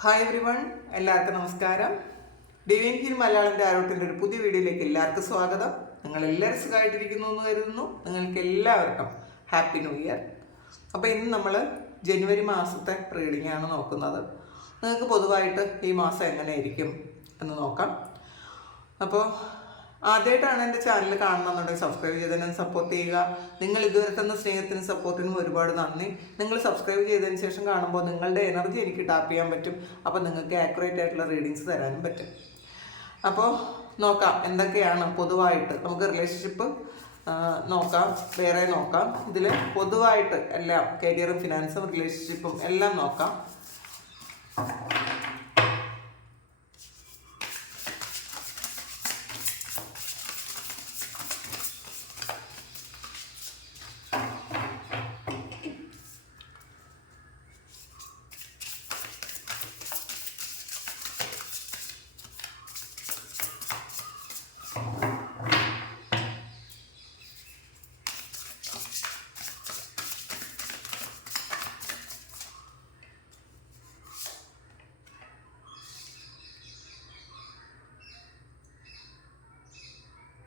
Hi every one, എല്ലാവർക്കും നമസ്കാരം. Divine heal Malayalam ടാരോട്ടിൻ്റെ ഒരു പുതിയ വീഡിയോയിലേക്ക് എല്ലാവർക്കും സ്വാഗതം. നിങ്ങളെല്ലാവരും സുഖമായിട്ടിരിക്കുന്നു എന്ന് കരുതുന്നു. നിങ്ങൾക്ക് എല്ലാവർക്കും ഹാപ്പി ന്യൂ ഇയർ. അപ്പോൾ ഇന്ന് നമ്മൾ ജനുവരി മാസത്തെ റീഡിംഗ് ആണ് നോക്കുന്നത്. നിങ്ങൾക്ക് പൊതുവായിട്ട് ഈ മാസം എങ്ങനെയായിരിക്കും എന്ന് നോക്കാം. അപ്പോൾ ആദ്യമായിട്ടാണ് എൻ്റെ ചാനൽ കാണുന്നുണ്ടെങ്കിൽ സബ്സ്ക്രൈബ് ചെയ്തതിനും സപ്പോർട്ട് ചെയ്യുക. നിങ്ങൾ ഇതുവരെ തന്ന സ്നേഹത്തിനും സപ്പോർട്ടിനും ഒരുപാട് നന്ദി. നിങ്ങൾ സബ്സ്ക്രൈബ് ചെയ്തതിന് ശേഷം കാണുമ്പോൾ നിങ്ങളുടെ എനർജി എനിക്ക് ടാപ്പ് ചെയ്യാൻ പറ്റും. അപ്പോൾ നിങ്ങൾക്ക് ആക്യുറേറ്റ് ആയിട്ടുള്ള റീഡിങ്സ് തരാനും പറ്റും. അപ്പോൾ നോക്കാം എന്തൊക്കെയാണ് പൊതുവായിട്ട്. നമുക്ക് റിലേഷൻഷിപ്പ് നോക്കാം, വേറെ നോക്കാം. ഇതിൽ പൊതുവായിട്ട് എല്ലാം കരിയറും ഫിനാൻസും റിലേഷൻഷിപ്പും എല്ലാം നോക്കാം.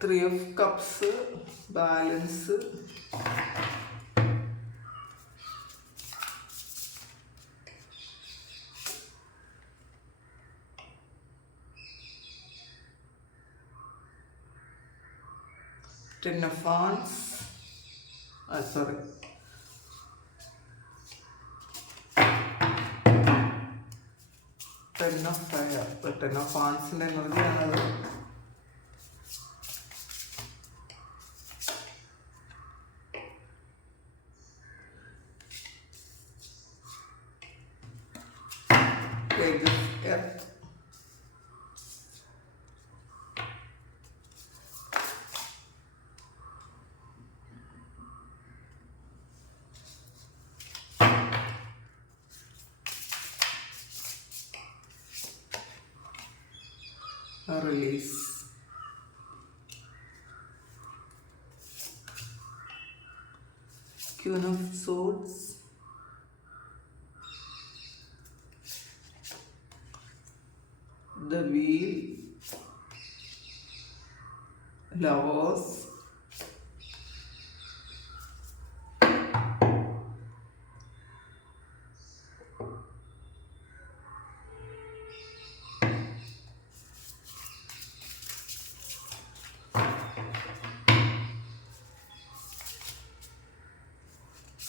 Three of Cups, Balance, Ten of Wands, Ten of Fire. Ten of Wands in energy. Earth. Release. Queen of Swords. The Wheel, Lovers,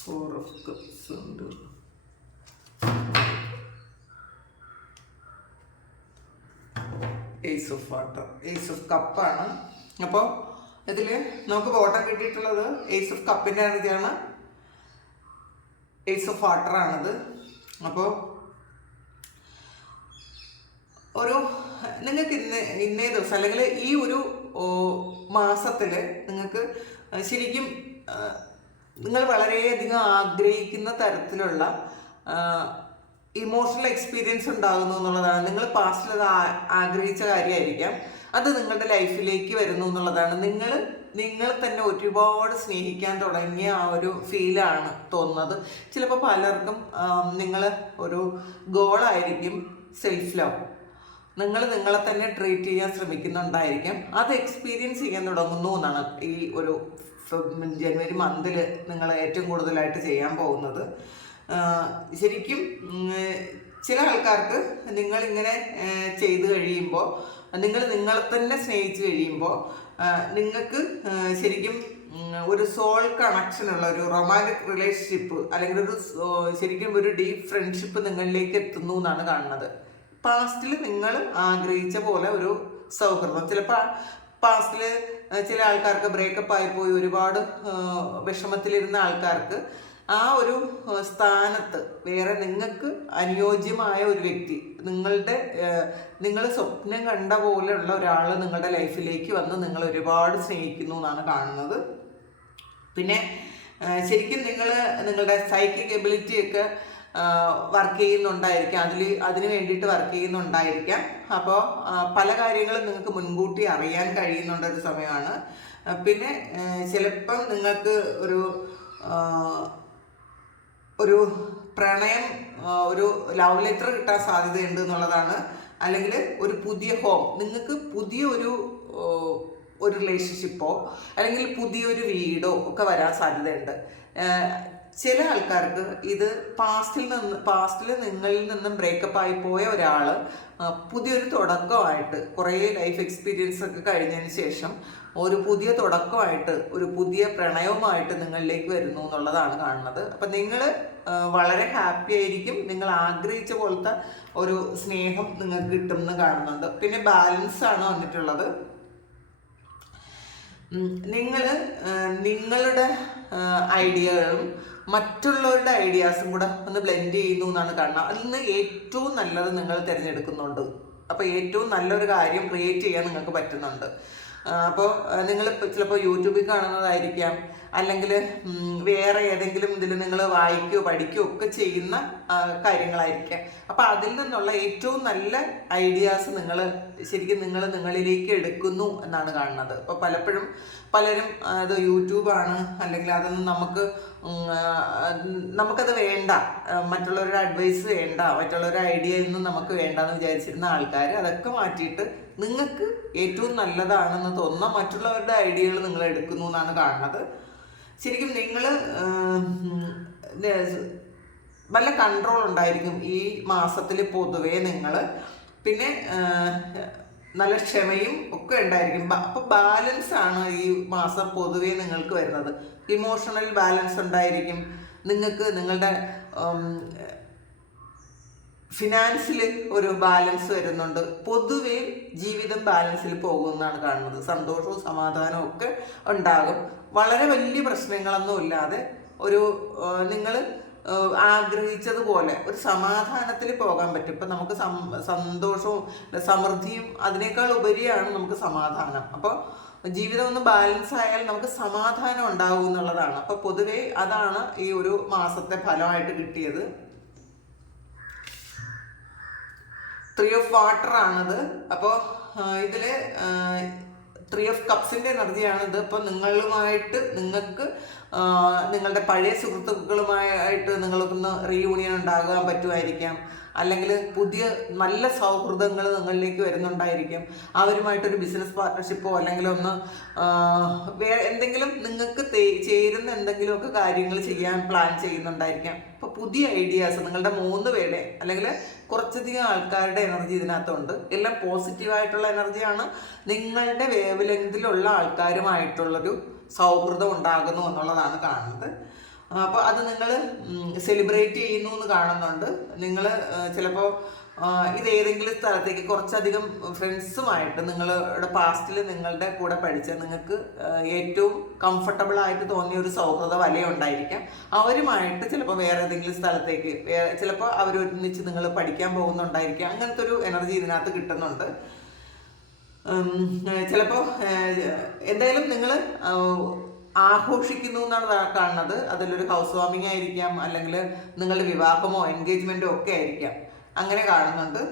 Four of Cups and Ace of Water. Ace of Cup ആണ്. അപ്പോൾ ഇതിൽ നമുക്ക് bottom കിട്ടിയിട്ടുള്ളത് Ace of Cupൻ്റെ എനർജിയാണ്. Ace of Water ആണിത്. അപ്പോൾ ഒരു നിങ്ങൾക്ക് ഇന്നേ ദിവസം അല്ലെങ്കിൽ ഈ ഒരു മാസത്തിൽ നിങ്ങൾക്ക് ശരിക്കും നിങ്ങൾ വളരെയധികം ആഗ്രഹിക്കുന്ന തരത്തിലുള്ള ഇമോഷണൽ എക്സ്പീരിയൻസ് ഉണ്ടാകുന്നു എന്നുള്ളതാണ്. നിങ്ങൾ പാസ്റ്റിൽ അത് ആഗ്രഹിച്ച കാര്യമായിരിക്കാം, അത് നിങ്ങളുടെ ലൈഫിലേക്ക് വരുന്നു എന്നുള്ളതാണ്. നിങ്ങൾ തന്നെ ഒരുപാട് സ്നേഹിക്കാൻ തുടങ്ങിയ ആ ഒരു ഫീലാണ് തോന്നുന്നത്. ചിലപ്പോൾ പലർക്കും നിങ്ങൾ ഒരു ഗോളായിരിക്കും സെൽഫ് ലവ്. നിങ്ങൾ നിങ്ങളെ തന്നെ ട്രീറ്റ് ചെയ്യാൻ ശ്രമിക്കുന്നുണ്ടായിരിക്കാം. അത് എക്സ്പീരിയൻസ് ചെയ്യാൻ തുടങ്ങുന്നു എന്നാണ് ഈ ഒരു ജനുവരി മന്തിൽ നിങ്ങൾ ഏറ്റവും കൂടുതലായിട്ട് ചെയ്യാൻ പോകുന്നത്. ശരിക്കും ചില ആൾക്കാർക്ക് നിങ്ങളിങ്ങനെ ചെയ്തു കഴിയുമ്പോൾ, നിങ്ങൾ നിങ്ങളെ തന്നെ സ്നേഹിച്ച് കഴിയുമ്പോൾ നിങ്ങൾക്ക് ശരിക്കും ഒരു സോൾ കണക്ഷനുള്ള ഒരു റൊമാൻറ്റിക് റിലേഷൻഷിപ്പ് അല്ലെങ്കിൽ ശരിക്കും ഒരു ഡീപ്പ് ഫ്രണ്ട്ഷിപ്പ് നിങ്ങളിലേക്ക് എത്തുന്നു എന്നാണ് കാണുന്നത്. പാസ്റ്റിൽ നിങ്ങൾ ആഗ്രഹിച്ച പോലെ ഒരു സൗഹൃദം. ചിലപ്പോൾ പാസ്റ്റിൽ ചില ആൾക്കാർക്ക് ബ്രേക്കപ്പ് ആയിപ്പോയി ഒരുപാട് വിഷമത്തിലിരുന്ന ആൾക്കാർക്ക് ആ ഒരു സ്ഥാനത്ത് വേറെ നിങ്ങൾക്ക് അനുയോജ്യമായ ഒരു വ്യക്തി, നിങ്ങൾ സ്വപ്നം കണ്ട പോലെയുള്ള ഒരാൾ നിങ്ങളുടെ ലൈഫിലേക്ക് വന്ന് നിങ്ങൾ ഒരുപാട് സ്നേഹിക്കുന്നു എന്നാണ് കാണുന്നത്. പിന്നെ ശരിക്കും നിങ്ങളുടെ സൈക്കിക് എബിലിറ്റിയൊക്കെ വർക്ക് ചെയ്യുന്നുണ്ടായിരിക്കാം, അതിന് വേണ്ടിയിട്ട് വർക്ക് ചെയ്യുന്നുണ്ടായിരിക്കാം. അപ്പോൾ പല കാര്യങ്ങളും നിങ്ങൾക്ക് മുൻകൂട്ടി അറിയാൻ കഴിയുന്നുണ്ടൊരു സമയമാണ്. പിന്നെ ചിലപ്പം നിങ്ങൾക്ക് ഒരു പ്രണയം, ഒരു ലവ് ലെറ്റർ കിട്ടാൻ സാധ്യതയുണ്ട് എന്നുള്ളതാണ്. അല്ലെങ്കിൽ ഒരു പുതിയ ഹോം, നിങ്ങൾക്ക് പുതിയ ഒരു റിലേഷൻഷിപ്പോ അല്ലെങ്കിൽ പുതിയൊരു വീടോ ഒക്കെ വരാൻ സാധ്യതയുണ്ട്. ചില ആൾക്കാർക്ക് ഇത് പാസ്റ്റിൽ നിങ്ങളിൽ നിന്നും ബ്രേക്കപ്പ് ആയി പോയ ഒരാൾ പുതിയൊരു തുടക്കമായിട്ട് കുറേ ലൈഫ് എക്സ്പീരിയൻസ് ഒക്കെ കഴിഞ്ഞതിന് ശേഷം ഒരു പുതിയ തുടക്കമായിട്ട് ഒരു പുതിയ പ്രണയവുമായിട്ട് നിങ്ങളിലേക്ക് വരുന്നു എന്നുള്ളതാണ് കാണുന്നത്. അപ്പം നിങ്ങൾ വളരെ ഹാപ്പി ആയിരിക്കും. നിങ്ങൾ ആഗ്രഹിച്ച പോലത്തെ ഒരു സ്നേഹം നിങ്ങൾക്ക് കിട്ടുമെന്ന് കാണുന്നുണ്ട്. പിന്നെ ബാലൻസ് ആണ് വന്നിട്ടുള്ളത്. നിങ്ങൾ നിങ്ങളുടെ ഐഡിയകളും മറ്റുള്ളവരുടെ ഐഡിയാസും കൂടെ ഒന്ന് ബ്ലെൻഡ് ചെയ്യുന്നു എന്നാണ് കാണുന്നത്. അതിൽ നിന്ന് ഏറ്റവും നല്ലത് നിങ്ങൾ തിരഞ്ഞെടുക്കുന്നുണ്ട്. അപ്പോൾ ഏറ്റവും നല്ലൊരു കാര്യം ക്രിയേറ്റ് ചെയ്യാൻ നിങ്ങൾക്ക് പറ്റുന്നുണ്ട്. അപ്പോൾ നിങ്ങൾ ചിലപ്പോൾ യൂട്യൂബിൽ കാണുന്നതായിരിക്കാം, അല്ലെങ്കിൽ വേറെ ഏതെങ്കിലും ഇതിൽ നിങ്ങൾ വായിക്കുകയോ പഠിക്കുകയോ ഒക്കെ ചെയ്യുന്ന കാര്യങ്ങളായിരിക്കാം. അപ്പോൾ അതിൽ നിന്നുള്ള ഏറ്റവും നല്ല ഐഡിയാസ് ശരിക്കും നിങ്ങളിലേക്ക് എടുക്കുന്നു എന്നാണ് കാണുന്നത്. അപ്പോൾ പലരും അത് യൂട്യൂബാണ്, അല്ലെങ്കിൽ അതൊന്നും നമുക്കത് വേണ്ട, മറ്റുള്ളവരുടെ അഡ്വൈസ് വേണ്ട, മറ്റുള്ളവരുടെ ഐഡിയ ഒന്നും നമുക്ക് വേണ്ടെന്ന് വിചാരിച്ചിരുന്ന ആൾക്കാർ അതൊക്കെ മാറ്റിയിട്ട് നിങ്ങൾക്ക് ഏറ്റവും നല്ലതാണെന്ന് തോന്നുന്ന മറ്റുള്ളവരുടെ ഐഡിയകൾ നിങ്ങൾ എടുക്കുന്നു എന്നാണ് കാണുന്നത്. ശരിക്കും നിങ്ങൾ നല്ല കൺട്രോൾ ഉണ്ടായിരിക്കും ഈ മാസത്തിൽ പൊതുവേ നിങ്ങൾ. പിന്നെ നല്ല ക്ഷമയും ഒക്കെ ഉണ്ടായിരിക്കും. അപ്പോൾ ബാലൻസ് ആണ് ഈ മാസം പൊതുവേ നിങ്ങൾക്ക് വരുന്നത്. ഇമോഷണൽ ബാലൻസ് ഉണ്ടായിരിക്കും നിങ്ങൾക്ക്. നിങ്ങളുടെ ഫിനാൻസിൽ ഒരു ബാലൻസ് വരുന്നുണ്ട്. പൊതുവേ ജീവിതം ബാലൻസിൽ പോകുമെന്നാണ് കാണുന്നത്. സന്തോഷവും സമാധാനവും ഒക്കെ ഉണ്ടാകും. വളരെ വലിയ പ്രശ്നങ്ങളൊന്നും ഇല്ലാതെ നിങ്ങൾ ആഗ്രഹിച്ചതുപോലെ ഒരു സമാധാനത്തിൽ പോകാൻ പറ്റും. ഇപ്പം നമുക്ക് സന്തോഷവും സമൃദ്ധിയും അതിനേക്കാൾ ഉപരിയാണ് നമുക്ക് സമാധാനം. അപ്പോൾ ജീവിതം ഒന്ന് ബാലൻസ് ആയാൽ നമുക്ക് സമാധാനം ഉണ്ടാവും എന്നുള്ളതാണ്. അപ്പോൾ പൊതുവേ അതാണ് ഈ ഒരു മാസത്തെ ഫലമായിട്ട് കിട്ടിയത്. 3 ഓഫ് വാട്ടർ ആണിത്. അപ്പോൾ ഇതിൽ 3 ഓഫ് കപ്സിൻ്റെ എനർജിയാണിത്. അപ്പോൾ നിങ്ങൾക്ക് നിങ്ങളുടെ പഴയ സുഹൃത്തുക്കളുമായിട്ട് നിങ്ങൾക്കൊന്ന് റീയൂണിയൻ ഉണ്ടാകാൻ പറ്റുമായിരിക്കാം. അല്ലെങ്കിൽ പുതിയ നല്ല സൗഹൃദങ്ങൾ നിങ്ങളിലേക്ക് വരുന്നുണ്ടായിരിക്കും. അവരുമായിട്ടൊരു ബിസിനസ് പാർട്ട്ണർഷിപ്പോ അല്ലെങ്കിൽ എന്തെങ്കിലും നിങ്ങൾക്ക് ചേരുന്ന എന്തെങ്കിലുമൊക്കെ കാര്യങ്ങൾ ചെയ്യാൻ പ്ലാൻ ചെയ്യുന്നുണ്ടായിരിക്കാം. അപ്പോൾ പുതിയ ഐഡിയാസ് നിങ്ങളുടെ 3 പേരുടെ അല്ലെങ്കിൽ കുറച്ചധികം ആൾക്കാരുടെ എനർജി ഇതിനകത്തുണ്ട്. എല്ലാം പോസിറ്റീവായിട്ടുള്ള എനർജിയാണ്. നിങ്ങളുടെ വേവ് ലെങ്തിലുള്ള ആൾക്കാരുമായിട്ടുള്ളൊരു സൗഹൃദം ഉണ്ടാകുന്നു എന്നുള്ളതാണ് കാണുന്നത്. അപ്പോൾ അത് നിങ്ങൾ സെലിബ്രേറ്റ് ചെയ്യുന്നു എന്ന് കാണുന്നുണ്ട്. നിങ്ങൾ ചിലപ്പോൾ ഇതേതെങ്കിലും സ്ഥലത്തേക്ക് കുറച്ചധികം ഫ്രണ്ട്സുമായിട്ട് നിങ്ങളുടെ പാസ്റ്റിൽ നിങ്ങളുടെ കൂടെ പഠിച്ച നിങ്ങൾക്ക് ഏറ്റവും കംഫർട്ടബിൾ ആയിട്ട് തോന്നിയ ഒരു സൗഹൃദ വലയുണ്ടായിരിക്കാം. അവരുമായിട്ട് ചിലപ്പോൾ വേറെ ഏതെങ്കിലും സ്ഥലത്തേക്ക് ചിലപ്പോൾ അവരൊന്നിച്ച് നിങ്ങൾ പഠിക്കാൻ പോകുന്നുണ്ടായിരിക്കാം. അങ്ങനത്തെ ഒരു എനർജി ഇതിനകത്ത് കിട്ടുന്നുണ്ട്. ചിലപ്പോൾ എന്തായാലും നിങ്ങൾ ആഘോഷിക്കുന്നു എന്നാണ് കാണുന്നത്. അതിലൊരു ഹൗസ് വാമിംഗ് ആയിരിക്കാം, അല്ലെങ്കിൽ നിങ്ങളുടെ വിവാഹമോ എൻഗേജ്മെൻറ്റോ ഒക്കെ ആയിരിക്കാം. അങ്ങനെ കാണുന്നുണ്ട്.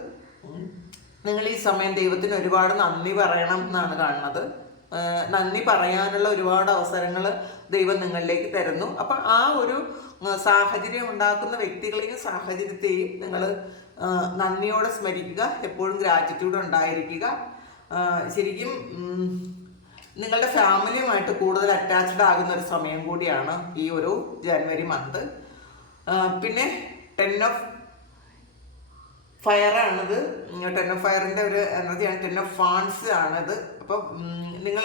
നിങ്ങൾ ഈ സമയം ദൈവത്തിന് ഒരുപാട് നന്ദി പറയണം എന്നാണ് കാണുന്നത്. നന്ദി പറയാനുള്ള ഒരുപാട് അവസരങ്ങൾ ദൈവം നിങ്ങളിലേക്ക് തരുന്നു. അപ്പം ആ ഒരു സാഹചര്യം ഉണ്ടാക്കുന്ന വ്യക്തികളെയും സാഹചര്യത്തെയും നിങ്ങൾ നന്ദിയോടെ സ്മരിക്കുക. എപ്പോഴും ഗ്രാറ്റിറ്റ്യൂഡ് ഉണ്ടായിരിക്കുക. ശരിക്കും നിങ്ങളുടെ ഫാമിലിയുമായിട്ട് കൂടുതൽ അറ്റാച്ച്ഡ് ആകുന്ന ഒരു സമയം കൂടിയാണ് ഈ ഒരു ജനുവരി മന്ത്. പിന്നെ 10 ഓഫ് ഫയറാണിത്. 10 ഓഫ് ഫയറിൻ്റെ ഒരു എനർജിയാണ്. 10 ഓഫ് ഫാൻസ് ആണിത്. അപ്പം നിങ്ങൾ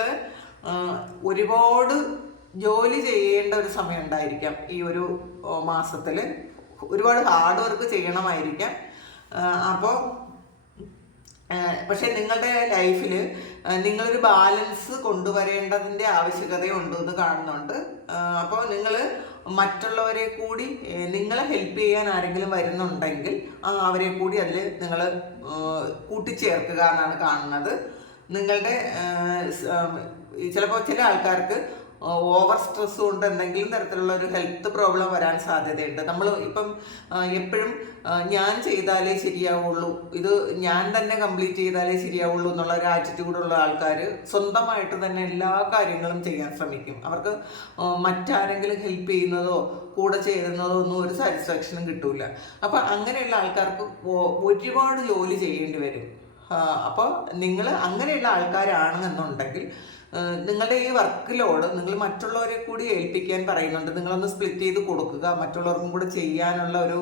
ഒരുപാട് ജോലി ചെയ്യേണ്ട ഒരു സമയം ഉണ്ടായിരിക്കാം ഈ ഒരു മാസത്തിൽ. ഒരുപാട് ഹാർഡ് വർക്ക് ചെയ്യണമായിരിക്കാം. അപ്പോൾ പക്ഷെ നിങ്ങളുടെ ലൈഫിൽ നിങ്ങളൊരു ബാലൻസ് കൊണ്ടുവരേണ്ടതിൻ്റെ ആവശ്യകതയുണ്ട് എന്ന് കാണുന്നുണ്ട്. അപ്പോൾ നിങ്ങൾ മറ്റുള്ളവരെ കൂടി നിങ്ങളെ ഹെൽപ്പ് ചെയ്യാൻ ആരെങ്കിലും വരുന്നുണ്ടെങ്കിൽ അവരെ കൂടി അതിൽ നിങ്ങൾ കൂട്ടിച്ചേർക്കുക എന്നാണ് കാണുന്നത്. നിങ്ങളുടെ ചിലപ്പോൾ ചില ആൾക്കാർക്ക് ഓവർ സ്ട്രെസ് കൊണ്ട് എന്തെങ്കിലും തരത്തിലുള്ള ഒരു ഹെൽത്ത് പ്രോബ്ലം വരാൻ സാധ്യതയുണ്ട്. നമ്മൾ ഇപ്പം എപ്പോഴും ഞാൻ ചെയ്താലേ ശരിയാവുള്ളൂ, ഇത് ഞാൻ തന്നെ കംപ്ലീറ്റ് ചെയ്താലേ ശരിയാവുള്ളൂ എന്നുള്ള ഒരു ആറ്റിറ്റ്യൂഡുള്ള ആൾക്കാർ സ്വന്തമായിട്ട് തന്നെ എല്ലാ കാര്യങ്ങളും ചെയ്യാൻ ശ്രമിക്കും. അവർക്ക് മറ്റാരെങ്കിലും ഹെൽപ്പ് ചെയ്യുന്നതോ കൂടെ ചേരുന്നതോ ഒന്നും ഒരു സാറ്റിസ്ഫാക്ഷനും കിട്ടൂല. അപ്പം അങ്ങനെയുള്ള ആൾക്കാർക്ക് ഒരുപാട് ജോലി ചെയ്യേണ്ടി വരും. അപ്പോൾ നിങ്ങൾ അങ്ങനെയുള്ള ആൾക്കാരാണെന്നുണ്ടെങ്കിൽ നിങ്ങളുടെ ഈ വർക്ക് ലോഡ് നിങ്ങൾ മറ്റുള്ളവരെ കൂടി ഏൽപ്പിക്കാൻ പറയുന്നുണ്ട്. നിങ്ങളൊന്ന് സ്പ്ലിറ്റ് ചെയ്ത് കൊടുക്കുക, മറ്റുള്ളവർക്കും കൂടെ ചെയ്യാനുള്ള ഒരു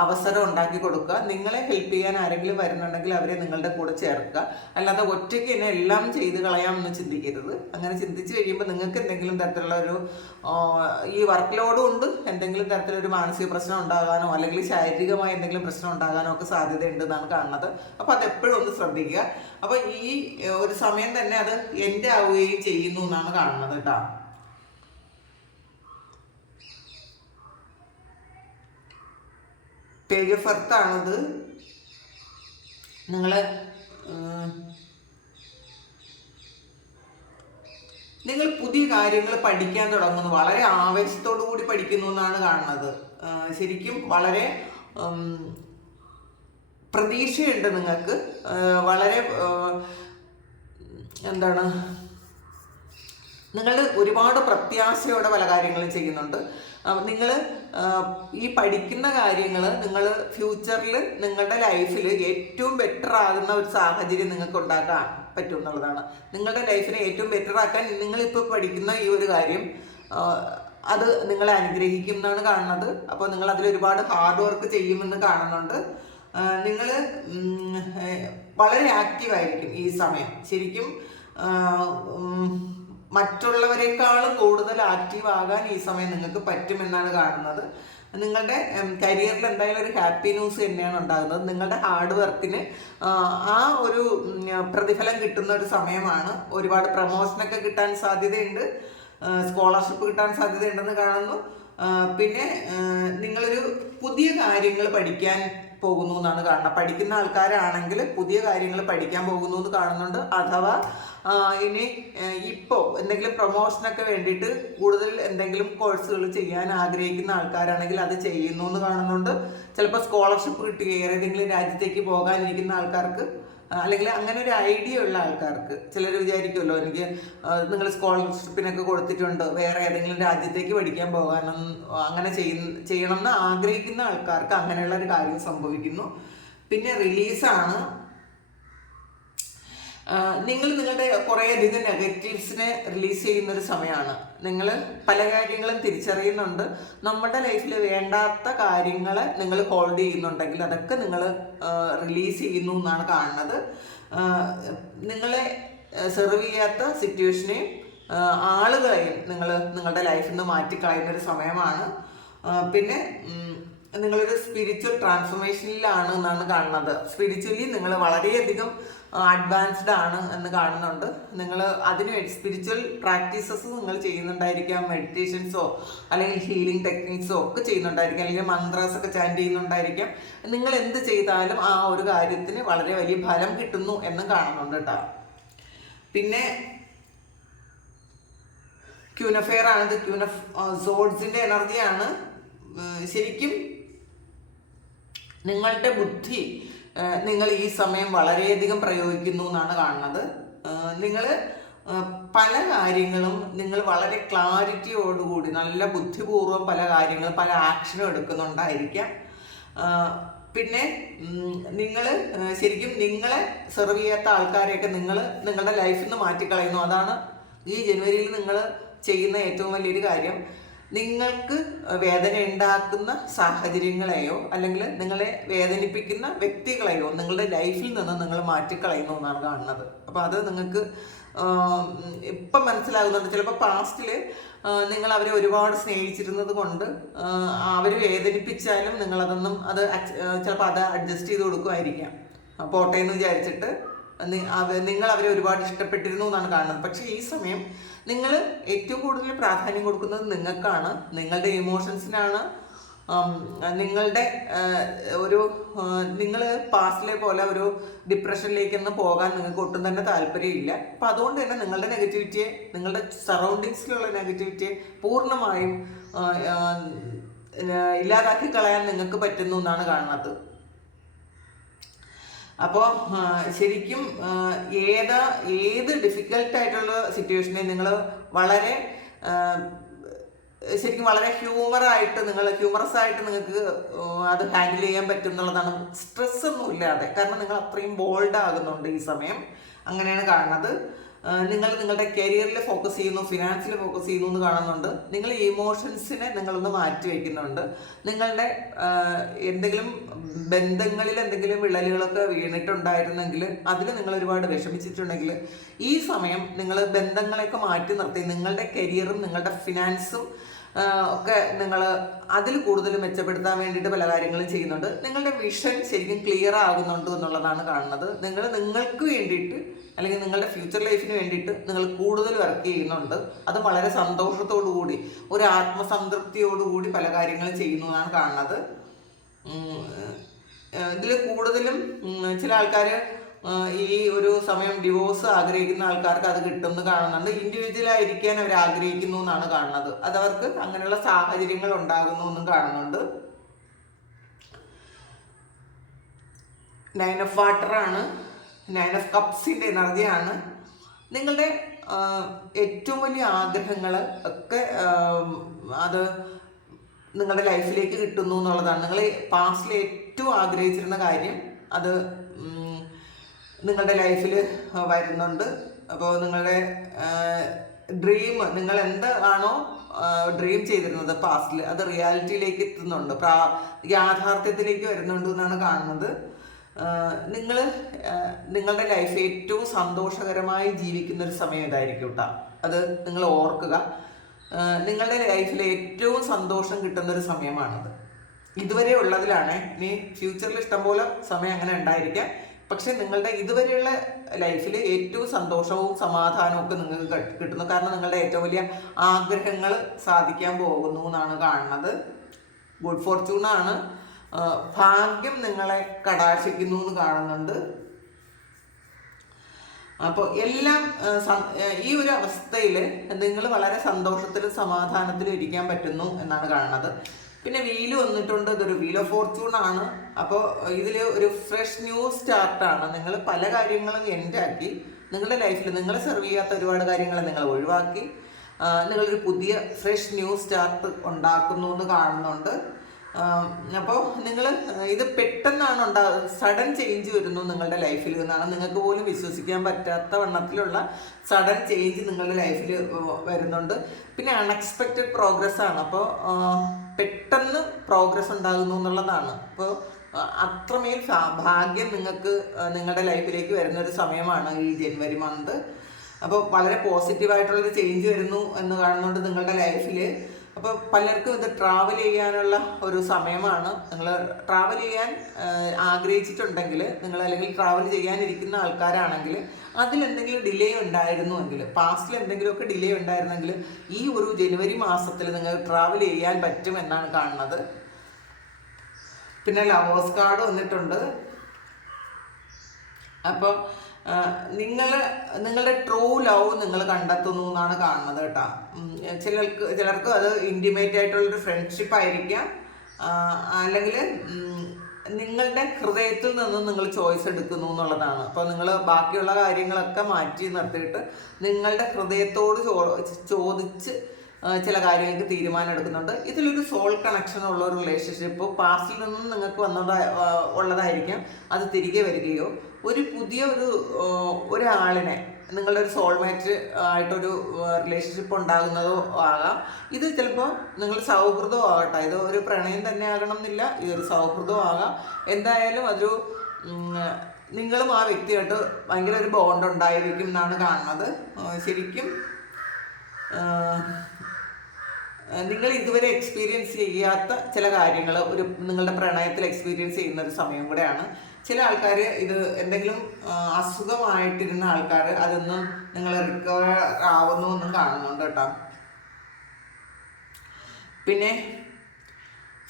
അവസരം ഉണ്ടാക്കി കൊടുക്കുക. നിങ്ങളെ ഹെൽപ്പ് ചെയ്യാൻ ആരെങ്കിലും വരുന്നുണ്ടെങ്കിൽ അവരെ നിങ്ങളുടെ കൂടെ ചേർക്കുക. അല്ലാതെ ഒറ്റയ്ക്ക് തന്നെ എല്ലാം ചെയ്ത് കളയാമെന്ന് ചിന്തിക്കരുത്. അങ്ങനെ ചിന്തിച്ച് കഴിയുമ്പോൾ നിങ്ങൾക്ക് എന്തെങ്കിലും തരത്തിലുള്ള ഒരു ഈ വർക്ക് ലോഡ് കൊണ്ട് എന്തെങ്കിലും തരത്തിലൊരു മാനസിക പ്രശ്നം ഉണ്ടാകാനോ അല്ലെങ്കിൽ ശാരീരികമായ എന്തെങ്കിലും പ്രശ്നം ഉണ്ടാകാനോ ഒക്കെ സാധ്യതയുണ്ടെന്നാണ് കാണുന്നത്. അപ്പോൾ അതെപ്പോഴും ഒന്ന് ശ്രദ്ധിക്കുക. അപ്പോൾ ഈ ഒരു സമയം തന്നെ അത് എൻ്റെ ആവുകയും ചെയ്യുന്നു എന്നാണ് കാണുന്നത് കേട്ടോ. പേജ് ഓഫ് എർത്ത് ആണത്. നിങ്ങൾ പുതിയ കാര്യങ്ങൾ പഠിക്കാൻ തുടങ്ങുന്നു, വളരെ ആവേശത്തോടു കൂടി പഠിക്കുന്നു എന്നാണ് കാണുന്നത്. ശരിക്കും വളരെ പ്രതീക്ഷയുണ്ട് നിങ്ങൾക്ക്. വളരെ എന്താണ്, നിങ്ങൾ ഒരുപാട് പ്രത്യാശയോടെ പല കാര്യങ്ങളും ചെയ്യുന്നുണ്ട്. നിങ്ങൾ ഈ പഠിക്കുന്ന കാര്യങ്ങൾ നിങ്ങൾ ഫ്യൂച്ചറിൽ നിങ്ങളുടെ ലൈഫിൽ ഏറ്റവും ബെറ്റർ ആകുന്ന ഒരു സാഹചര്യം നിങ്ങൾക്ക് ഉണ്ടാക്കാൻ പറ്റും എന്നുള്ളതാണ്. നിങ്ങളുടെ ലൈഫിനെ ഏറ്റവും ബെറ്റർ ആക്കാൻ നിങ്ങളിപ്പോൾ പഠിക്കുന്ന ഈ ഒരു കാര്യം അത് നിങ്ങളെ അനുഗ്രഹിക്കും എന്നാണ് കാണുന്നത്. അപ്പോൾ നിങ്ങൾ അതിൽ ഒരുപാട് ഹാർഡ് വർക്ക് ചെയ്യുമെന്ന് കാണുന്നുണ്ട്. നിങ്ങൾ വളരെ ആക്റ്റീവായിരിക്കും ഈ സമയം. ശരിക്കും മറ്റുള്ളവരെക്കാളും കൂടുതൽ ആക്റ്റീവ് ആകാൻ ഈ സമയം നിങ്ങൾക്ക് പറ്റുമെന്നാണ് കാണുന്നത്. നിങ്ങളുടെ കരിയറിൽ എന്തായാലും ഒരു ഹാപ്പി ന്യൂസ് തന്നെയാണ് ഉണ്ടാകുന്നത്. നിങ്ങളുടെ ഹാർഡ് വർക്കിന് ആ ഒരു പ്രതിഫലം കിട്ടുന്ന ഒരു സമയമാണ്. ഒരുപാട് പ്രമോഷനൊക്കെ കിട്ടാൻ സാധ്യതയുണ്ട്, സ്കോളർഷിപ്പ് കിട്ടാൻ സാധ്യതയുണ്ടെന്ന് കാണുന്നു. പിന്നെ നിങ്ങളൊരു പുതിയ കാര്യങ്ങൾ പഠിക്കാൻ പോകുന്നു എന്നാണ് കാണുന്നത്. പഠിക്കുന്ന ആൾക്കാരാണെങ്കിൽ പുതിയ കാര്യങ്ങൾ പഠിക്കാൻ പോകുന്നു എന്ന് കാണുന്നുണ്ട്. അഥവാ ഇനി ഇപ്പോൾ എന്തെങ്കിലും പ്രൊമോഷനൊക്കെ വേണ്ടിയിട്ട് കൂടുതൽ എന്തെങ്കിലും കോഴ്സുകൾ ചെയ്യാൻ ആഗ്രഹിക്കുന്ന ആൾക്കാരാണെങ്കിൽ അത് ചെയ്യുന്നു എന്ന് കാണുന്നുണ്ട്. ചിലപ്പോൾ സ്കോളർഷിപ്പ് കിട്ടി ഏതെങ്കിലും രാജ്യത്തേക്ക് പോകാനിരിക്കുന്ന ആൾക്കാർക്ക്, അല്ലെങ്കിൽ അങ്ങനെ ഒരു ഐഡിയ ഉള്ള ആൾക്കാർക്ക്, ചിലർ വിചാരിക്കുമല്ലോ എനിക്ക് നിങ്ങൾ സ്കോളർഷിപ്പിനൊക്കെ കൊടുത്തിട്ടുണ്ട്, വേറെ ഏതെങ്കിലും രാജ്യത്തേക്ക് പഠിക്കാൻ പോകാനും അങ്ങനെ ചെയ്യണം എന്ന് ആഗ്രഹിക്കുന്ന ആൾക്കാർക്ക് അങ്ങനെയുള്ള ഒരു കാര്യം സംഭവിക്കുന്നു. പിന്നെ റിലീസാണ്. നിങ്ങൾ നിങ്ങളുടെ കുറേയധികം നെഗറ്റീവ്സിനെ റിലീസ് ചെയ്യുന്നൊരു സമയമാണ്. നിങ്ങൾ പല കാര്യങ്ങളും തിരിച്ചറിയുന്നുണ്ട്. നമ്മുടെ ലൈഫിൽ വേണ്ടാത്ത കാര്യങ്ങളെ നിങ്ങൾ ഹോൾഡ് ചെയ്യുന്നുണ്ടെങ്കിൽ അതൊക്കെ നിങ്ങൾ റിലീസ് ചെയ്യുന്നു എന്നാണ് കാണുന്നത്. നിങ്ങളെ സെർവ് ചെയ്യാത്ത സിറ്റുവേഷനെയും ആളുകളെയും നിങ്ങളുടെ ലൈഫിൽ നിന്ന് മാറ്റിക്കളയുന്നൊരു സമയമാണ്. പിന്നെ നിങ്ങളൊരു സ്പിരിച്വൽ ട്രാൻസ്ഫോർമേഷനിലാണ് എന്നാണ് കാണുന്നത്. സ്പിരിച്വലി നിങ്ങൾ വളരെയധികം അഡ്വാൻസ്ഡ് ആണ് എന്ന് കാണുന്നുണ്ട്. നിങ്ങൾ അതിനുവേണ്ടി സ്പിരിച്വൽ പ്രാക്ടീസസ് നിങ്ങൾ ചെയ്യുന്നുണ്ടായിരിക്കാം. മെഡിറ്റേഷൻസോ അല്ലെങ്കിൽ ഹീലിംഗ് ടെക്നിക്സോ ഒക്കെ ചെയ്യുന്നുണ്ടായിരിക്കാം, അല്ലെങ്കിൽ മന്ത്രാസ് ഒക്കെ ചാൻറ്റ് ചെയ്യുന്നുണ്ടായിരിക്കാം. നിങ്ങൾ എന്ത് ചെയ്താലും ആ ഒരു കാര്യത്തിന് വളരെ വലിയ ഫലം കിട്ടുന്നു എന്ന് കാണുന്നുണ്ട് കേട്ടോ. പിന്നെ ക്യൂൻ ഓഫ് എയർ ആണിത്. ക്യൂൻ ഓഫ് സോഡ്സിൻ്റെ എനർജിയാണ്. ശരിക്കും നിങ്ങളുടെ ബുദ്ധി നിങ്ങൾ ഈ സമയം വളരെയധികം പ്രയോഗിക്കുന്നു എന്നാണ് കാണുന്നത്. നിങ്ങൾ പല കാര്യങ്ങളും നിങ്ങൾ വളരെ ക്ലാരിറ്റിയോടുകൂടി നല്ല ബുദ്ധിപൂർവ്വം പല കാര്യങ്ങളും പല ആക്ഷനും എടുക്കുന്നുണ്ടായിരിക്കാം. പിന്നെ നിങ്ങൾ ശരിക്കും നിങ്ങളെ സെർവ് ചെയ്യാത്ത ആൾക്കാരെയൊക്കെ നിങ്ങളുടെ ലൈഫിൽ നിന്ന് മാറ്റിക്കളയുന്നു. അതാണ് ഈ ജനുവരിയിൽ നിങ്ങൾ ചെയ്യുന്ന ഏറ്റവും വലിയൊരു കാര്യം. നിങ്ങൾക്ക് വേദന ഉണ്ടാക്കുന്ന സാഹചര്യങ്ങളെയോ അല്ലെങ്കിൽ നിങ്ങളെ വേദനിപ്പിക്കുന്ന വ്യക്തികളെയോ നിങ്ങളുടെ ലൈഫിൽ നിന്ന് നിങ്ങൾ മാറ്റിക്കളയുന്നു എന്നാണ് കാണുന്നത്. അപ്പോൾ അത് നിങ്ങൾക്ക് ഇപ്പം മനസ്സിലാകുന്നുണ്ട്. ചിലപ്പോൾ പാസ്റ്റിൽ നിങ്ങൾ അവരെ ഒരുപാട് സ്നേഹിച്ചിരുന്നത് കൊണ്ട് അവർ വേദനിപ്പിച്ചാലും നിങ്ങളതൊന്നും ചിലപ്പോൾ അത് അഡ്ജസ്റ്റ് ചെയ്ത് കൊടുക്കുമായിരിക്കാം, പോട്ടെ എന്ന് വിചാരിച്ചിട്ട് നിങ്ങൾ അവരെ ഒരുപാട് ഇഷ്ടപ്പെട്ടിരുന്നു എന്നാണ് കാണുന്നത്. പക്ഷേ ഈ സമയം നിങ്ങൾ ഏറ്റവും കൂടുതൽ പ്രാധാന്യം കൊടുക്കുന്നത് നിങ്ങൾക്കാണ്, നിങ്ങളുടെ ഇമോഷൻസിനാണ്. നിങ്ങളുടെ ഒരു നിങ്ങൾ പാസ്റ്റിലെ പോലെ ഒരു ഡിപ്രഷനിലേക്കൊന്നും പോകാൻ നിങ്ങൾക്ക് ഒട്ടും തന്നെ താല്പര്യമില്ല. അപ്പം അതുകൊണ്ട് തന്നെ നിങ്ങളുടെ നെഗറ്റിവിറ്റിയെ, നിങ്ങളുടെ സറൗണ്ടിങ്സിലുള്ള നെഗറ്റിവിറ്റിയെ പൂർണ്ണമായും ഇല്ലാതാക്കി കളയാൻ നിങ്ങൾക്ക് പറ്റുന്നു എന്നാണ് കാണുന്നത്. അപ്പോൾ ശരിക്കും ഏത് ഡിഫിക്കൽട്ടായിട്ടുള്ള സിറ്റുവേഷനെ നിങ്ങൾ വളരെ ശരിക്കും വളരെ ഹ്യൂമറസ് ആയിട്ട് നിങ്ങൾക്ക് അത് ഹാൻഡിൽ ചെയ്യാൻ പറ്റും എന്നുള്ളതാണ്. സ്ട്രെസ് ഒന്നും ഇല്ലാതെ, കാരണം നിങ്ങൾ അത്രയും ബോൾഡ് ആകുന്നുണ്ട് ഈ സമയം. അങ്ങനെയാണ് കാണുന്നത്. നിങ്ങൾ നിങ്ങളുടെ കരിയറിൽ ഫോക്കസ് ചെയ്യുന്നു, ഫിനാൻസിൽ ഫോക്കസ് ചെയ്യുന്നു എന്ന് കാണുന്നുണ്ട്. നിങ്ങൾ ഇമോഷൻസിനെ നിങ്ങളൊന്ന് മാറ്റി വയ്ക്കുന്നുണ്ട്. നിങ്ങളുടെ എന്തെങ്കിലും ബന്ധങ്ങളിൽ എന്തെങ്കിലും വിള്ളലുകളൊക്കെ വീണിട്ടുണ്ടായിരുന്നെങ്കിൽ അതിൽ നിങ്ങൾ ഒരുപാട് വിഷമിച്ചിട്ടുണ്ടെങ്കിൽ ഈ സമയം നിങ്ങൾ ബന്ധങ്ങളെയൊക്കെ മാറ്റി നിർത്തി നിങ്ങളുടെ കരിയറും നിങ്ങളുടെ ഫിനാൻസും ഒക്കെ നിങ്ങൾ അതിൽ കൂടുതൽ മെച്ചപ്പെടുത്താൻ വേണ്ടിയിട്ട് പല കാര്യങ്ങളും ചെയ്യുന്നുണ്ട്. നിങ്ങളുടെ വിഷൻ ശരിക്കും ക്ലിയർ ആകുന്നുണ്ട് എന്നുള്ളതാണ് കാണുന്നത്. നിങ്ങൾക്ക് വേണ്ടിയിട്ട് അല്ലെങ്കിൽ നിങ്ങളുടെ ഫ്യൂച്ചർ ലൈഫിന് വേണ്ടിയിട്ട് നിങ്ങൾ കൂടുതൽ വർക്ക് ചെയ്യുന്നുണ്ട്. അത് വളരെ സന്തോഷത്തോടു കൂടി, ഒരു ആത്മസംതൃപ്തിയോടുകൂടി പല കാര്യങ്ങളും ചെയ്യുന്നു എന്നാണ് കാണുന്നത്. ഇതിൽ കൂടുതലും ചില ആൾക്കാർ ഈ ഒരു സമയം ഡിവോഴ്സ് ആഗ്രഹിക്കുന്ന ആൾക്കാർക്ക് അത് കിട്ടുമെന്ന് കാണുന്നുണ്ട്. ഇൻഡിവിജ്വൽ ആയിരിക്കാൻ അവർ ആഗ്രഹിക്കുന്നു എന്നാണ് കാണുന്നത്. അതവർക്ക് അങ്ങനെയുള്ള സാഹചര്യങ്ങൾ ഉണ്ടാകുന്നു എന്നും കാണുന്നുണ്ട്. 9 ഓഫ് വാട്ടറാണ്, 9 ഓഫ് കപ്സിൻ്റെ എനർജിയാണ്. നിങ്ങളുടെ ഏറ്റവും വലിയ ആഗ്രഹങ്ങൾ ഒക്കെ അത് നിങ്ങളുടെ ലൈഫിലേക്ക് കിട്ടുന്നു എന്നുള്ളതാണ്. നിങ്ങൾ പാസ്റ്റിൽ ഏറ്റവും ആഗ്രഹിച്ചിരുന്ന കാര്യം അത് നിങ്ങളുടെ ലൈഫിൽ വരുന്നുണ്ട്. അപ്പോൾ നിങ്ങളുടെ ഡ്രീം, നിങ്ങൾ എന്താണോ ഡ്രീം ചെയ്തിരുന്നത് പാസ്റ്റിൽ, അത് റിയാലിറ്റിയിലേക്ക് എത്തുന്നുണ്ട്, യാഥാർത്ഥ്യത്തിലേക്ക് വരുന്നുണ്ട് എന്നാണ് കാണുന്നത്. നിങ്ങളുടെ ലൈഫ് ഏറ്റവും സന്തോഷകരമായി ജീവിക്കുന്ന ഒരു സമയം ഇതായിരിക്കും കേട്ടോ. അത് നിങ്ങൾ ഓർക്കുക. നിങ്ങളുടെ ലൈഫിൽ ഏറ്റവും സന്തോഷം കിട്ടുന്നൊരു സമയമാണത്. ഇതുവരെ ഉള്ളതിലാണ്. ഇനി ഫ്യൂച്ചറിൽ ഇഷ്ടംപോലെ സമയം അങ്ങനെ ഉണ്ടായിരിക്കാം. പക്ഷെ നിങ്ങളുടെ ഇതുവരെയുള്ള ലൈഫിൽ ഏറ്റവും സന്തോഷവും സമാധാനവും ഒക്കെ നിങ്ങൾക്ക് കിട്ടുന്നു. കാരണം നിങ്ങളുടെ ഏറ്റവും വലിയ ആഗ്രഹങ്ങൾ സാധിക്കാൻ പോകുന്നു എന്നാണ് കാണുന്നത്. ഗുഡ് ഫോർച്യൂണാണ്. ഭാഗ്യം നിങ്ങളെ കടാക്ഷിക്കുന്നു എന്ന് കാണുന്നുണ്ട്. അപ്പോൾ എല്ലാം ഈ ഒരു അവസ്ഥയിൽ നിങ്ങൾ വളരെ സന്തോഷത്തിലും സമാധാനത്തിലും ഇരിക്കാൻ പറ്റുന്നു എന്നാണ് കാണുന്നത്. പിന്നെ വീല് വന്നിട്ടുണ്ട്. ഇതൊരു വീൽ ഓഫ് ഫോർച്യൂൺ ആണ്. അപ്പോൾ ഇതിൽ ഒരു ഫ്രഷ് ന്യൂ സ്റ്റാർട്ടാണ്. നിങ്ങൾ പല കാര്യങ്ങളും എൻഡാക്കി നിങ്ങളുടെ ലൈഫിൽ നിങ്ങളെ സെർവ് ചെയ്യാത്ത ഒരുപാട് കാര്യങ്ങൾ നിങ്ങൾ ഒഴിവാക്കി നിങ്ങളൊരു പുതിയ ഫ്രഷ് ന്യൂ സ്റ്റാർട്ട് ഉണ്ടാക്കുന്നു എന്ന് കാണുന്നുണ്ട്. അപ്പോൾ നിങ്ങൾ ഇത് പെട്ടെന്നാണ് സഡൻ ചേഞ്ച് വരുന്നു നിങ്ങളുടെ ലൈഫിൽ എന്നാണ്. നിങ്ങൾക്ക് പോലും വിശ്വസിക്കാൻ പറ്റാത്ത വണ്ണത്തിലുള്ള സഡൻ ചേഞ്ച് നിങ്ങളുടെ ലൈഫിൽ വരുന്നുണ്ട്. പിന്നെ അൺഎക്സ്പെക്റ്റഡ് പ്രോഗ്രസ് ആണ്. അപ്പോൾ പെട്ടെന്ന് പ്രോഗ്രസ് ഉണ്ടാകുന്നു എന്നുള്ളതാണ്. അപ്പോൾ അത്രമേൽ ഭാഗ്യം നിങ്ങൾക്ക് നിങ്ങളുടെ ലൈഫിലേക്ക് വരുന്ന ഒരു സമയമാണ് ഈ ജനുവരി മന്ത്. അപ്പോൾ വളരെ പോസിറ്റീവായിട്ടുള്ളൊരു ചേഞ്ച് വരുന്നു എന്ന് കാണുന്നുണ്ട് നിങ്ങളുടെ ലൈഫിൽ. അപ്പോൾ പലർക്കും ഇത് ട്രാവൽ ചെയ്യാനുള്ള ഒരു സമയമാണ്. നിങ്ങൾ ട്രാവൽ ചെയ്യാൻ ആഗ്രഹിച്ചിട്ടുണ്ടെങ്കിൽ, നിങ്ങൾ അല്ലെങ്കിൽ ട്രാവൽ ചെയ്യാനിരിക്കുന്ന ആൾക്കാരാണെങ്കിൽ അതിലെന്തെങ്കിലും ഡിലേ ഉണ്ടായിരുന്നുവെങ്കിൽ, പാസ്റ്റിൽ എന്തെങ്കിലുമൊക്കെ ഡിലേ ഉണ്ടായിരുന്നെങ്കിൽ ഈ ഒരു ജനുവരി മാസത്തിൽ നിങ്ങൾ ട്രാവൽ ചെയ്യാൻ പറ്റും എന്നാണ് കാണുന്നത്. പിന്നെ ലവേഴ്സ് കാർഡ് വന്നിട്ടുണ്ട്. അപ്പോൾ നിങ്ങളുടെ ട്രൂ ലവ് നിങ്ങൾ കണ്ടെത്തുന്നു എന്നാണ് കാണുന്നത് കേട്ടോ. ചിലർക്ക് അത് ഇൻറ്റിമേറ്റ് ആയിട്ടുള്ളൊരു ഫ്രണ്ട്ഷിപ്പ് ആയിരിക്കാം, അല്ലെങ്കിൽ നിങ്ങളുടെ ഹൃദയത്തിൽ നിന്ന് നിങ്ങൾ ചോയ്സ് എടുക്കുന്നു എന്നുള്ളതാണ്. അപ്പോൾ നിങ്ങൾ ബാക്കിയുള്ള കാര്യങ്ങളൊക്കെ മാറ്റി നിർത്തിയിട്ട് നിങ്ങളുടെ ഹൃദയത്തോട് ചോദിച്ച് ചില കാര്യങ്ങൾക്ക് തീരുമാനം എടുക്കുന്നുണ്ട്. ഇതിലൊരു സോൾ കണക്ഷൻ ഉള്ള ഒരു റിലേഷൻഷിപ്പ് പാസ്റ്റിൽ നിന്നും നിങ്ങൾക്ക് ഉള്ളതായിരിക്കാം. അത് തിരികെ വരികയോ ഒരു പുതിയ ഒരാളിനെ നിങ്ങളുടെ ഒരു സോൾമേറ്റ് ആയിട്ടൊരു റിലേഷൻഷിപ്പ് ഉണ്ടാകുന്നതോ ആകാം. ഇത് ചിലപ്പോൾ നിങ്ങൾ സൗഹൃദവും ആകട്ടെ. ഇത് ഒരു പ്രണയം തന്നെ ആകണം എന്നില്ല, ഇതൊരു സൗഹൃദവും ആകാം. എന്തായാലും അതൊരു നിങ്ങളും ആ വ്യക്തിയായിട്ട് ഭയങ്കര ഒരു ബോണ്ട് ഉണ്ടായിരിക്കും എന്നാണ് കാണുന്നത്. ശരിക്കും നിങ്ങൾ ഇതുവരെ എക്സ്പീരിയൻസ് ചെയ്യാത്ത ചില കാര്യങ്ങൾ നിങ്ങളുടെ പ്രണയത്തിൽ എക്സ്പീരിയൻസ് ചെയ്യുന്ന ഒരു സമയം കൂടെയാണ്. ചില ആൾക്കാർ ഇത് എന്തെങ്കിലും അസുഖമായിട്ടിരുന്ന ആൾക്കാർ അതൊന്നും നിങ്ങൾ റിക്കവർ ആവുന്നു എന്നും കാണുന്നുണ്ട് കേട്ടോ. പിന്നെ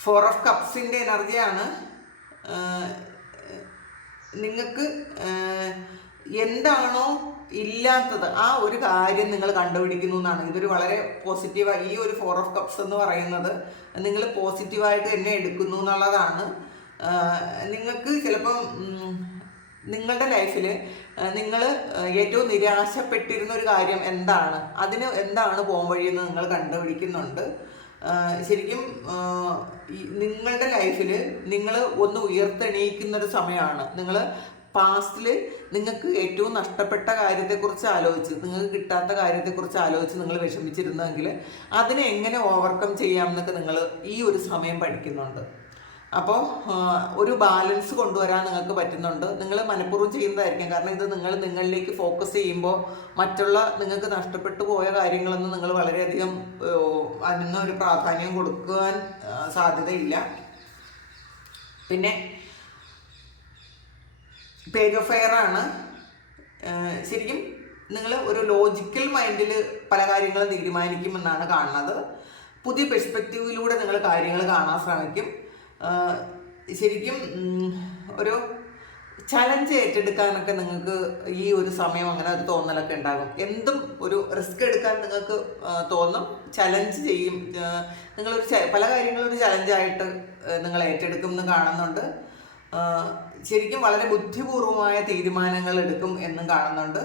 ഫോർ ഓഫ് കപ്സിൻ്റെ എനർജിയാണ്. നിങ്ങൾക്ക് എന്താണോ ഇല്ലാത്തത് ആ ഒരു കാര്യം നിങ്ങൾ കണ്ടുപിടിക്കുന്നു എന്നാണ്. ഇതൊരു വളരെ പോസിറ്റീവായി ഈ ഒരു ഫോർ ഓഫ് കപ്സ് എന്ന് പറയുന്നത് നിങ്ങൾ പോസിറ്റീവായിട്ട് തന്നെ എടുക്കുന്നു എന്നുള്ളതാണ്. നിങ്ങൾക്ക് ചിലപ്പം നിങ്ങളുടെ ലൈഫിൽ നിങ്ങൾ ഏറ്റവും നിരാശപ്പെട്ടിരുന്ന ഒരു കാര്യം എന്താണ്, അതിന് എന്താണ് പോകാൻ വഴിയെന്ന് നിങ്ങൾ കണ്ടുപിടിക്കുന്നുണ്ട്. ശരിക്കും നിങ്ങളുടെ ലൈഫിൽ നിങ്ങൾ ഒന്ന് ഉയർത്തെണീക്കുന്നൊരു സമയമാണ്. നിങ്ങൾ പാസ്റ്റിൽ നിങ്ങൾക്ക് ഏറ്റവും നഷ്ടപ്പെട്ട കാര്യത്തെക്കുറിച്ച് ആലോചിച്ച്, നിങ്ങൾക്ക് കിട്ടാത്ത കാര്യത്തെക്കുറിച്ച് ആലോചിച്ച് നിങ്ങൾ വിഷമിച്ചിരുന്നെങ്കിൽ അതിനെ എങ്ങനെ ഓവർകം ചെയ്യാമെന്നൊക്കെ നിങ്ങൾ ഈ ഒരു സമയം പഠിക്കുന്നുണ്ട്. അപ്പോൾ ഒരു ബാലൻസ് കൊണ്ടുവരാൻ നിങ്ങൾക്ക് പറ്റുന്നുണ്ട്. നിങ്ങൾ മനഃപൂർവ്വം ചെയ്യുന്നതായിരിക്കും. കാരണം ഇത് നിങ്ങൾ നിങ്ങളിലേക്ക് ഫോക്കസ് ചെയ്യുമ്പോൾ മറ്റുള്ള നിങ്ങൾക്ക് നഷ്ടപ്പെട്ടു പോയ കാര്യങ്ങളൊന്നും നിങ്ങൾ വളരെയധികം അതിനൊന്നും ഒരു പ്രാധാന്യം കൊടുക്കുവാൻ സാധ്യതയില്ല. പിന്നെ പേജ് ഓഫ് ഫയർ ആണ്. ശരിക്കും നിങ്ങൾ ഒരു ലോജിക്കൽ മൈൻഡിൽ പല കാര്യങ്ങളും തീരുമാനിക്കുമെന്നാണ് കാണുന്നത്. പുതിയ പെർസ്പെക്റ്റീവിലൂടെ നിങ്ങൾ കാര്യങ്ങൾ കാണാൻ ശ്രമിക്കും. ശരിക്കും ഒരു ചലഞ്ച് ഏറ്റെടുക്കാനൊക്കെ നിങ്ങൾക്ക് ഈ ഒരു സമയം അങ്ങനെ ഒരു തോന്നലൊക്കെ ഉണ്ടാകും. എന്തും ഒരു റിസ്ക് എടുക്കാൻ നിങ്ങൾക്ക് തോന്നും. ചലഞ്ച് ചെയ്യും. നിങ്ങളൊരു പല കാര്യങ്ങളും ഒരു ചലഞ്ചായിട്ട് നിങ്ങൾ ഏറ്റെടുക്കും എന്ന് കാണുന്നുണ്ട്. ശരിക്കും വളരെ ബുദ്ധിപൂർവമായ തീരുമാനങ്ങൾ എടുക്കും എന്നും കാണുന്നുണ്ട്.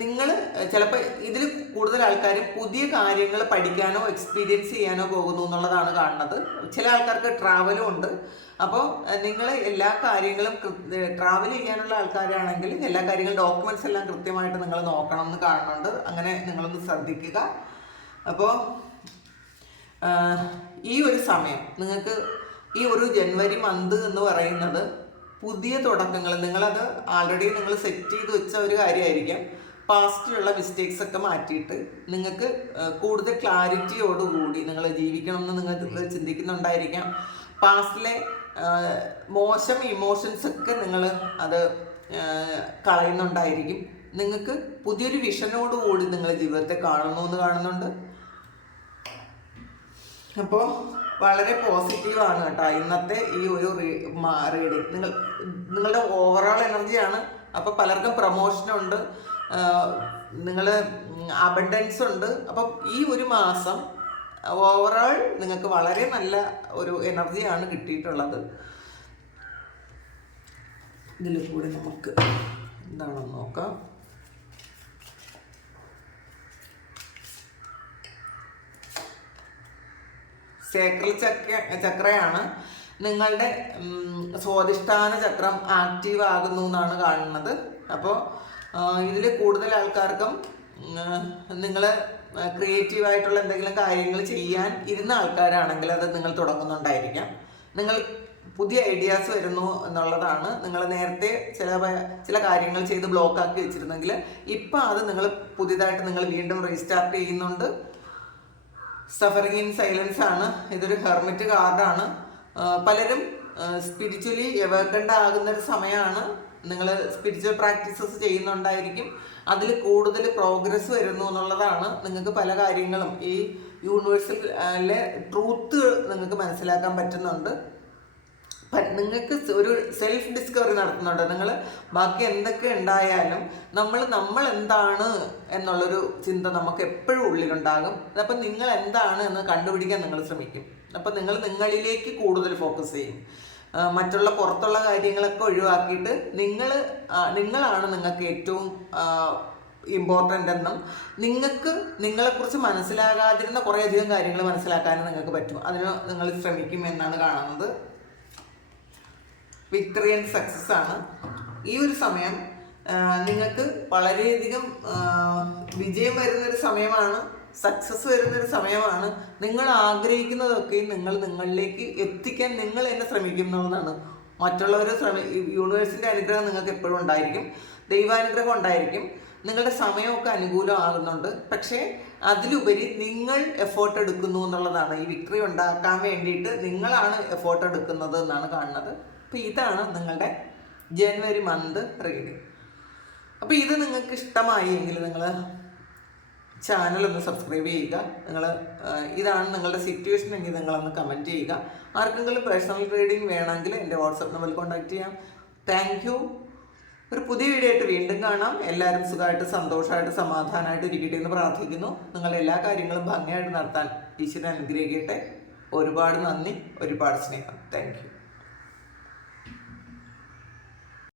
നിങ്ങൾ ചിലപ്പോൾ ഇതിൽ കൂടുതൽ ആൾക്കാർ പുതിയ കാര്യങ്ങൾ പഠിക്കാനോ എക്സ്പീരിയൻസ് ചെയ്യാനോ പോകുന്നു എന്നുള്ളതാണ് കാണുന്നത്. ചില ആൾക്കാർക്ക് ട്രാവലും ഉണ്ട്. അപ്പോൾ നിങ്ങൾ എല്ലാ കാര്യങ്ങളും ട്രാവൽ ചെയ്യാനുള്ള ആൾക്കാരാണെങ്കിൽ എല്ലാ കാര്യങ്ങളും ഡോക്യുമെൻറ്റ്സ് എല്ലാം കൃത്യമായിട്ട് നിങ്ങൾ നോക്കണം എന്ന് കാണുന്നുണ്ട്. അങ്ങനെ നിങ്ങളൊന്ന് ശ്രദ്ധിക്കുക. അപ്പോൾ ഈ ഒരു സമയം നിങ്ങൾക്ക് ഈ ഒരു ജനുവരി മന്ത് എന്ന് പറയുന്നത് പുതിയ തുടക്കങ്ങൾ, നിങ്ങളത് ആൾറെഡി നിങ്ങൾ സെറ്റ് ചെയ്ത് വെച്ച ഒരു കാര്യമായിരിക്കാം. പാസ്റ്റിലുള്ള മിസ്റ്റേക്സ് ഒക്കെ മാറ്റിയിട്ട് നിങ്ങൾക്ക് കൂടുതൽ ക്ലാരിറ്റിയോടുകൂടി നിങ്ങൾ ജീവിക്കണം എന്ന് നിങ്ങൾ ചിന്തിക്കുന്നുണ്ടായിരിക്കാം. പാസ്റ്റിലെ മോശം ഇമോഷൻസ് ഒക്കെ നിങ്ങൾ അത് കളയുന്നുണ്ടായിരിക്കും. നിങ്ങൾക്ക് പുതിയൊരു വിഷനോടുകൂടി നിങ്ങൾ ജീവിതത്തെ കാണുന്നു എന്ന് കാണുന്നുണ്ട്. അപ്പോൾ വളരെ പോസിറ്റീവാണ് കേട്ടോ ഇന്നത്തെ ഈ ഒരു റീഡിങ്. നിങ്ങളുടെ ഓവറോൾ എനർജിയാണ്. അപ്പോൾ പലർക്കും പ്രൊമോഷനുണ്ട്, നിങ്ങൾ അബണ്ടൻസ് ഉണ്ട്. അപ്പം ഈ ഒരു മാസം ഓവറോൾ നിങ്ങൾക്ക് വളരെ നല്ല ഒരു എനർജിയാണ് കിട്ടിയിട്ടുള്ളത്. ഇതിൽ കൂടെ നമുക്ക് എന്താണെന്ന് നോക്കാം. സേക്രൽ ചക്രയാണ്. നിങ്ങളുടെ സ്വാധിഷ്ഠാന ചക്രം ആക്റ്റീവ് ആകുന്നു എന്നാണ് കാണുന്നത്. അപ്പോൾ ഇതിൽ കൂടുതൽ ആൾക്കാർക്കും നിങ്ങൾ ക്രിയേറ്റീവായിട്ടുള്ള എന്തെങ്കിലും കാര്യങ്ങൾ ചെയ്യാൻ ഇരുന്ന ആൾക്കാരാണെങ്കിൽ അത് നിങ്ങൾ തുടങ്ങുന്നുണ്ടായിരിക്കാം. നിങ്ങൾ പുതിയ ഐഡിയാസ് വരുന്നു എന്നുള്ളതാണ്. നിങ്ങൾ നേരത്തെ ചില കാര്യങ്ങൾ ചെയ്ത് ബ്ലോക്കാക്കി വെച്ചിരുന്നെങ്കിൽ ഇപ്പം അത് നിങ്ങൾ പുതിയതായിട്ട് നിങ്ങൾ വീണ്ടും റീസ്റ്റാർട്ട് ചെയ്യുന്നുണ്ട്. സഫറിങ് ഇൻ സൈലൻസ് ആണ്. ഇതൊരു ഹെർമിറ്റ് കാർഡാണ്. പലരും സ്പിരിച്വലി എവേക്കൻഡ് ആകുന്നൊരു സമയമാണ്. നിങ്ങൾ സ്പിരിച്വൽ പ്രാക്ടീസസ് ചെയ്യുന്നുണ്ടായിരിക്കും. അതിൽ കൂടുതൽ പ്രോഗ്രസ് വരുന്നു എന്നുള്ളതാണ്. നിങ്ങൾക്ക് പല കാര്യങ്ങളും ഈ യൂണിവേഴ്സിലെ ട്രൂത്ത് നിങ്ങൾക്ക് മനസ്സിലാക്കാൻ പറ്റുന്നുണ്ട്. നിങ്ങൾക്ക് ഒരു സെൽഫ് ഡിസ്കവറി നടത്തുന്നുണ്ട്. നിങ്ങൾ ബാക്കി എന്തൊക്കെ ഉണ്ടായാലും നമ്മൾ എന്താണ് എന്നുള്ളൊരു ചിന്ത നമുക്ക് എപ്പോഴും ഉള്ളിലുണ്ടാകും. അപ്പം നിങ്ങൾ എന്താണ് എന്ന് കണ്ടുപിടിക്കാൻ നിങ്ങൾ ശ്രമിക്കും. അപ്പം നിങ്ങൾ നിങ്ങളിലേക്ക് കൂടുതൽ ഫോക്കസ് ചെയ്യും. മറ്റുള്ള പുറത്തുള്ള കാര്യങ്ങളൊക്കെ ഒഴിവാക്കിയിട്ട് നിങ്ങളാണ് നിങ്ങൾക്ക് ഏറ്റവും ഇമ്പോർട്ടൻ്റ് എന്നും നിങ്ങൾക്ക് നിങ്ങളെക്കുറിച്ച് മനസ്സിലാകാതിരുന്ന കുറേയധികം കാര്യങ്ങൾ മനസ്സിലാക്കാനും നിങ്ങൾക്ക് പറ്റും. അതിന് നിങ്ങൾ ശ്രമിക്കും എന്നാണ് കാണുന്നത്. വിക്ടറി ആൻഡ് സക്സസ് ആണ്. ഈ ഒരു സമയം നിങ്ങൾക്ക് വളരെയധികം വിജയം വരുന്നൊരു സമയമാണ്, സക്സസ് വരുന്നൊരു സമയമാണ്. നിങ്ങൾ ആഗ്രഹിക്കുന്നതൊക്കെ നിങ്ങളിലേക്ക് എത്തിക്കാൻ നിങ്ങൾ തന്നെ ശ്രമിക്കുന്നതാണ്. മറ്റുള്ളവർ യൂണിവേഴ്സിൻ്റെ അനുഗ്രഹം നിങ്ങൾക്ക് എപ്പോഴും ഉണ്ടായിരിക്കും, ദൈവാനുഗ്രഹം ഉണ്ടായിരിക്കും. നിങ്ങളുടെ സമയമൊക്കെ അനുകൂലമാകുന്നുണ്ട്. പക്ഷേ അതിലുപരി നിങ്ങൾ എഫേർട്ട് എടുക്കുന്നു എന്നുള്ളതാണ്. ഈ വിക്ടറി ഉണ്ടാക്കാൻ വേണ്ടിയിട്ട് നിങ്ങളാണ് എഫേർട്ട് എടുക്കുന്നത് എന്നാണ് കാണുന്നത്. അപ്പോൾ ഇതാണ് നിങ്ങളുടെ ജനുവരി മന്ത് റീഡിങ്. അപ്പോൾ ഇത് നിങ്ങൾക്ക് ഇഷ്ടമായി എങ്കിൽ നിങ്ങൾ ചാനലൊന്ന് സബ്സ്ക്രൈബ് ചെയ്യുക. നിങ്ങൾ ഇതാണ് നിങ്ങളുടെ സിറ്റുവേഷൻ എങ്കിൽ നിങ്ങളൊന്ന് കമൻറ്റ് ചെയ്യുക. ആർക്കെങ്കിലും പേഴ്സണൽ റീഡിംഗ് വേണമെങ്കിൽ എൻ്റെ വാട്സപ്പ് നമ്പറിൽ കോൺടാക്റ്റ് ചെയ്യാം. Thank you. ഒരു പുതിയ വീഡിയോ ആയിട്ട് വീണ്ടും കാണാം. എല്ലാവരും സുഖമായിട്ട് സന്തോഷമായിട്ട് സമാധാനമായിട്ട് ഇരിക്കട്ടെ എന്ന് പ്രാർത്ഥിക്കുന്നു. നിങ്ങൾ എല്ലാ കാര്യങ്ങളും ഭംഗിയായിട്ട് നടത്താൻ ഈശ്വരൻ അനുഗ്രഹിക്കട്ടെ. ഒരുപാട് നന്ദി, ഒരുപാട് സ്നേഹം. Thank you.